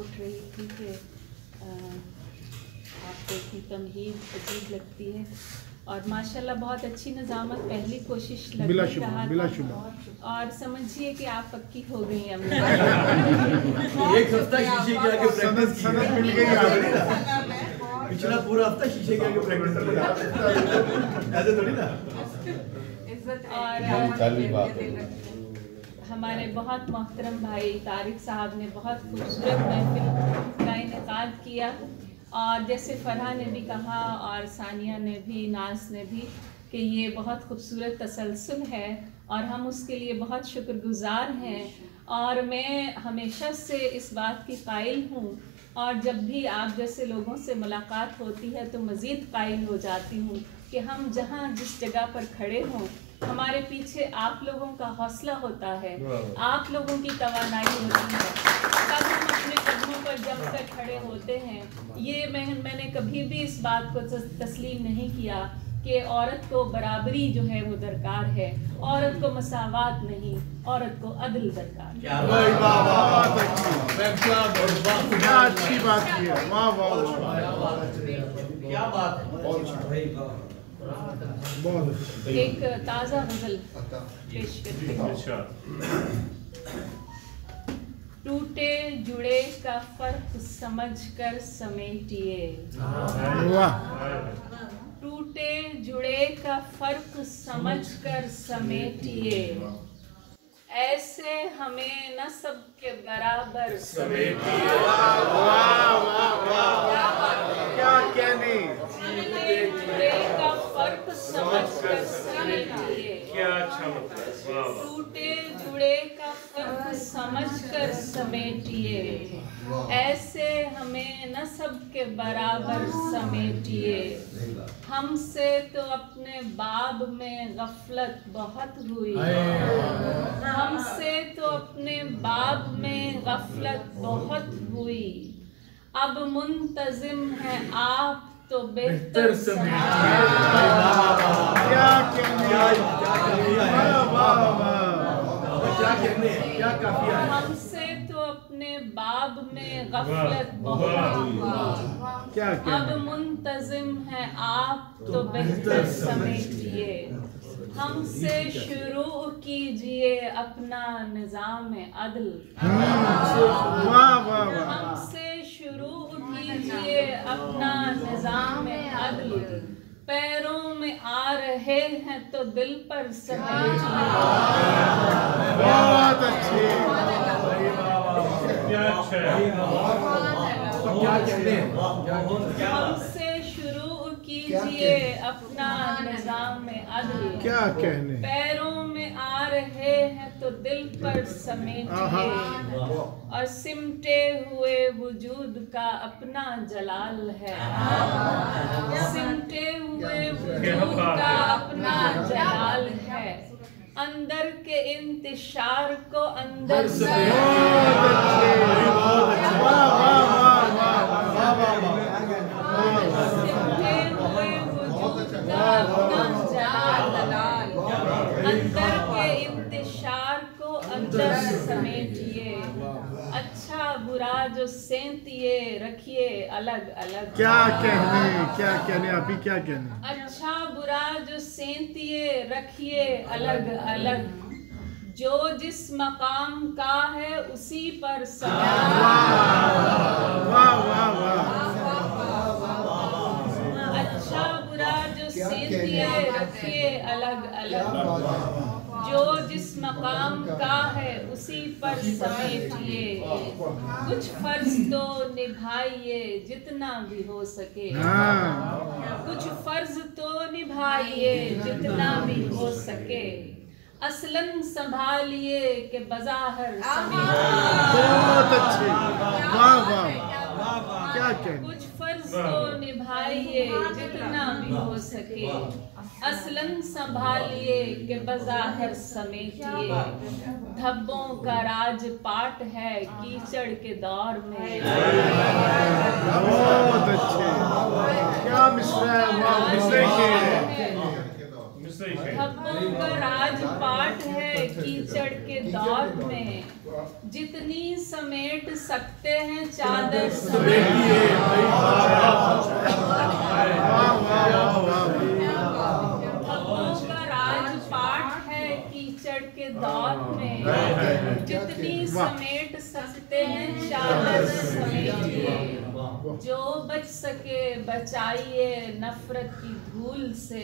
उठ रही थी कि आपको की तमहीद अजीब लगती है और माशाल्लाह बहुत अच्छी नज़ामत पहली कोशिश लग रहा था और समझिए कि आप पक्की हो गई अब एक हफ्ता शीशे के आगे प्रैक्टिस मिल गई पिछला पूरा हफ्ता शीशे के आगे प्रैक्टिस किया ऐसे थोड़ी ना। और हमारे बहुत मोहतरम भाई तारिक साहब ने बहुत खूबसूरत महफिल का इनेकाद किया और जैसे फरहा ने भी कहा और सानिया ने भी नाज ने भी कि ये बहुत खूबसूरत तसलसल है और हम उसके लिए बहुत शुक्रगुजार हैं और मैं हमेशा से इस बात की कायल हूँ और जब भी आप जैसे लोगों से मुलाकात होती है तो मज़ीद कायल हो जाती हूँ कि हम जहाँ जिस जगह पर खड़े हों हमारे पीछे आप लोगों का हौसला होता है, आप लोगों की तवानाई होती है, तब हम अपने कदमों पर जमकर खड़े होते हैं। ये मैंने कभी भी इस बात को तस्लीम नहीं किया कि औरत को बराबरी जो है वो दरकार है, औरत को मसावात नहीं, औरत को अदल दरकार है। क्या अच्छी बात की है, वाह वाह क्या बात है। एक ताज़ा गज़ल पेश करती हूँ। टूटे जुड़े का फर्क समझकर समेटिए, टूटे जुड़े का फर्क समझकर समेटिए, ऐसे हमें न सब के बराबर समेटिए। क्या कहने, जुड़े का फर्क समझकर समेटिए, क्या अच्छा मतलब, टूटे जुड़े का फर्क समझकर समेटिए, ऐसे हमें न सब के बराबर समेटिए, हमसे तो अपने बाब में गफलत बहुत हुई, हमसे तो अपने बाब में गफलत बहुत हुई, अब मुंतजिम है आप तो बेहतर समेटिए। क्या कहने, क्या काफिया है। हमसे तो अपने बाब में गफलत बहुत हुई, क्या अब मुंतजिम है आप तो बेहतर समेटिए, हमसे शुरू कीजिए अपना निज़ाम अदल, हमसे शुरू कीजिए अपना निज़ाम अदल, पैरों में आ रहे हैं तो दिल पर समेटिए। बहुत अच्छे, क्या कहने, हमसे शुरू कीजिए अपना निज़ाम अदल, क्या कहने, पैरों में आ रहे हैं तो दिल पर समेटिए, और सिमटे हुए वजूद का अपना जलाल है, सिमटे हुए वजूद का अपना जलाल है, अंदर के इंतशार को अंदर से सिमटे हुए वजूद का अपना जलाल, अंदर के इंतशार को अंदर समेटिए, अच्छा बुरा जो सेंतिए रखिए अलग अलग। क्या कहने अभी क्या कहने, अच्छा बुरा जो सेंतिए रखिए अलग अलग, जो जिस मकाम का है उसी पर अच्छा बुरा जो सेंतिए रखिए अलग अलग, जो जिस मकाम का है उसी पर समेटिए, कुछ फर्ज तो निभाइए जितना भी हो सके, कुछ फर्ज तो निभाइए जितना भी हो सके, असलन संभालिए के बज़ाहिर समेटिए। बहुत अच्छे, वाह वाह क्या कहने, कुछ फर्ज तो निभाइए जितना भी हो सके, असलन संभालिए के बज़ाहिर समेटिए, धब्बों का राजपाट है कीचड़ के दौर में। बहुत अच्छे, क्या मिसरा है, वाह मिसरे के सही शेर। ठगों का राजपाट है कीचड़ के दौर में, जितनी समेट सकते हैं चादर समेटिए। ठगों का राजपाट है कीचड़ के दौर में, जितनी समेट सकते हैं चादर समेटिए। जो बच सके बचाइए नफरत की धूल से,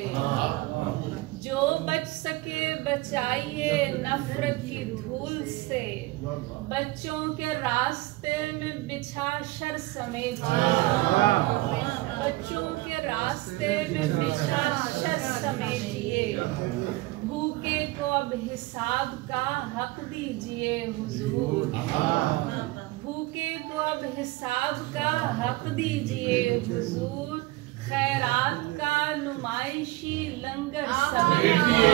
जो बच सके बचाइए नफरत की धूल से। बच्चों के रास्ते में बिछा शर समेटिए, बच्चों के रास्ते में बिछा शर समेटिए। भूखे को अब हिसाब का हक दीजिए हुजूर, भूखे को अब हिसाब का हक दीजिए हुजूर। खैरात का नुमाइशी लंगर समेटिए।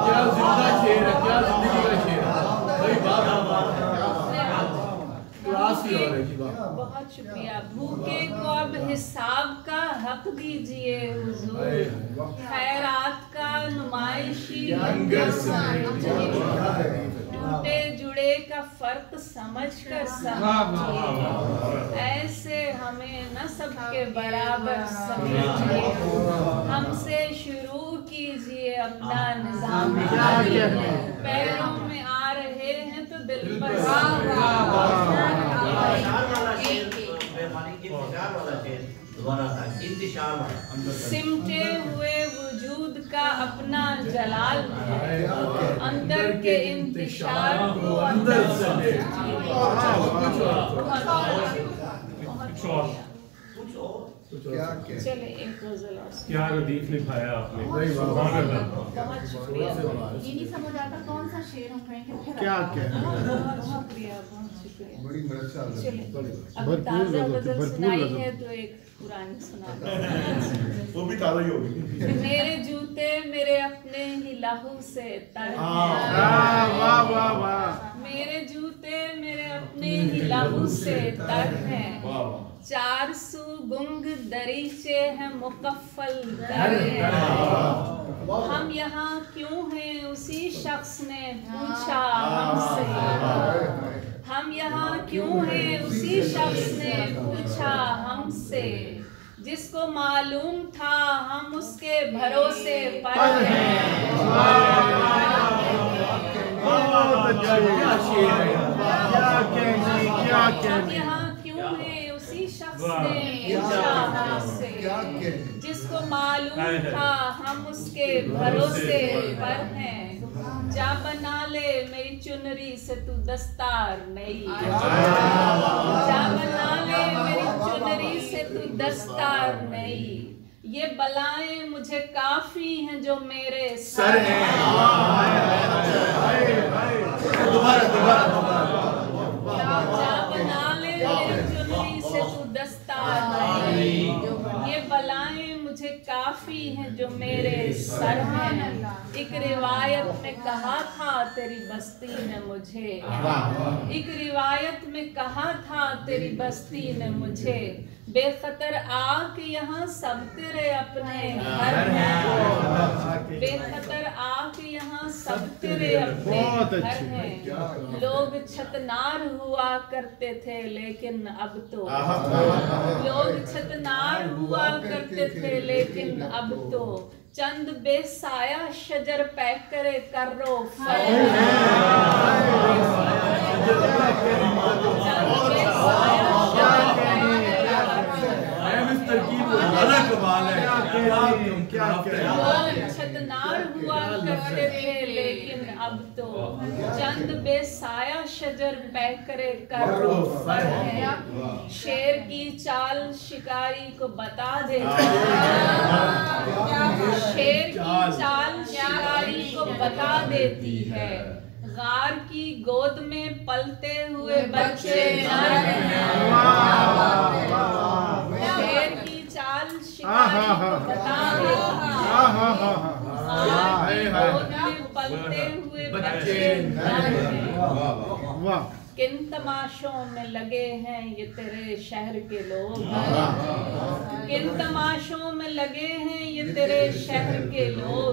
क्या जिंदा शेर है, क्या जिंदगी का शेर है भाई। क्लास ही और है जी। बहुत शुक्रिया। भूखे को अब हिसाब का हक दीजिए हुजूर। खैरात का नुमाइशी लंगर समेटिए। टूटे जुड़े का फर्क समझ कर समेटिए। ऐसे हमें न सबके बराबर समेटिए। हमसे शुरू कीजिए अपना निजाम, पैरों में आ रहे हैं तो दिल पर सिमटे हुए वजूद का अपना जलाल है, अंदर के इंतशार को अंदर से। चले एक गजल और क्या रदीफ लिखाया आपने। बहुत शुक्रिया, ये नहीं समझ आता कौन सा शेर हम कहेंगे। क्या बहुत शुक्रिया, बहुत शुक्रिया। बड़ी मदद चले अब ताज़ा गजल सुनाई है तो एक पुरानी सुना। वो भी ताज़ा ही होगी। मेरे जूते मेरे अपने ही लहू से तर वाह वाह वाह। मेरे जूते मेरे अपने ही लहू से तर हैं। चार सू गुंग दरीचे हैं मुकफ्फल दर हैं। हम यहाँ क्यों हैं उसी शख्स ने पूछा हमसे। हम यहाँ क्यों हैं उसी शख्स ने पूछा हमसे। जिसको मालूम था हम उसके भरोसे पर हैं। हम यहाँ क्यों हैं उसी शख्स ने पूछा हमसे। जिसको मालूम था हम उसके भरोसे पर हैं। जा बना ले मेरी चुनरी से तू दस्तार नई, जा बना ले मेरी चुनरी से तू दस्तार नई। ये बलाएं मुझे काफी हैं जो मेरे सर हैं। जा बना ले मेरी चुनरी से तू दस्तार नई। ये बलाएं मुझे काफी हैं जो मेरे सर हैं। एक रिवायत में कहा था तेरी बस्ती ने मुझे, एक रिवायत में कहा था तेरी बस्ती ने मुझे। बेखतर आक यहाँ सब तेरे अपने घर हैं। बेखतर आक यहाँ सब तेरे अपने घर हैं। लोग छतनार हुआ करते थे लेकिन अब तो, लोग छतनार हुआ करते थे लेकिन अब तो। चंद बेसाया शजर पैकरे कर्रो फल। छतनार हुआ करते थे लेकिन अब तो। चंद बेसाया शजर पैकरे कर्रो फल है। शेर की चाल शिकारी को बता देती है। शेर की चाल शिकारी को बता देती है। गार की गोद में पलते हुए बच्चे नर हैं। शेर की चाल शिकारी को बता देती है। गार की गोद में पलते हुए बच्चे नर हैं। वाह। किन तमाशों में लगे हैं ये तेरे शहर के लोग, किन तमाशों में लगे हैं ये तेरे शहर के लोग,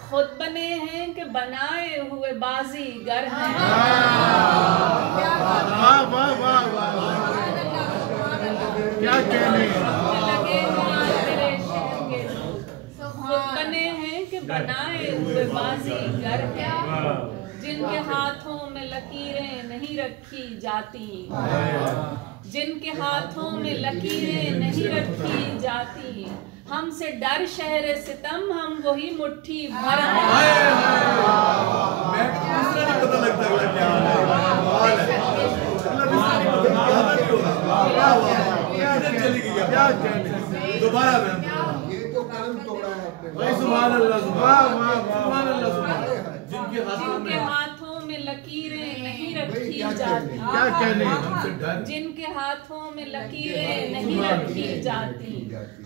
खुद बने हैं कि बनाए हुए बाजीगर हैं। वाह वाह वाह वाह, क्या कहने। लगे हैं तेरे शहर के लोग, खुद बने हैं कि बनाए हुए बाजीगर हैं, जिनके हाथों में लकीरें नहीं रखी जाती, जिनके हाथों में लकीरें नहीं रखी जाती, हमसे डर शहर सितम हम वही मुट्ठी भर हैं। मैं दूसरा नहीं पता लगता क्या है। दोबारा मैं ये तो कलम तोड़ा है आपने। भाई सुभान अल्लाह, वाह वाह सुभान अल्लाह, सुभान अल्लाह। जिनके जिनके हाथों में लकीरें नहीं रखी जाती, क्या कहने। हमसे डर, जिनके हाथों में लकीरें नहीं रखी जाती,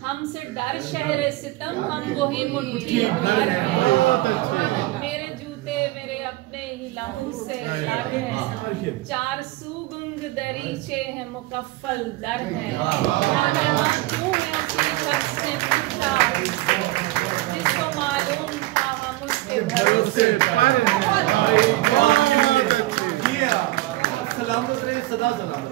हमसे डर शहर सितम हम वही मुट्ठी भर हैं। बहुत अच्छे। मेरे जूते मेरे अपने ही लहू से लर हैं, 4 सू गुंग दरीचे हैं मुकफ्फल दर हैं। यहाँ क्यों है उसने शख्स ने पूछा, जिसको मालूम था हम उसके भरोसे पर हैं। बहुत अच्छे। सलामत रहे, सदा सलामत।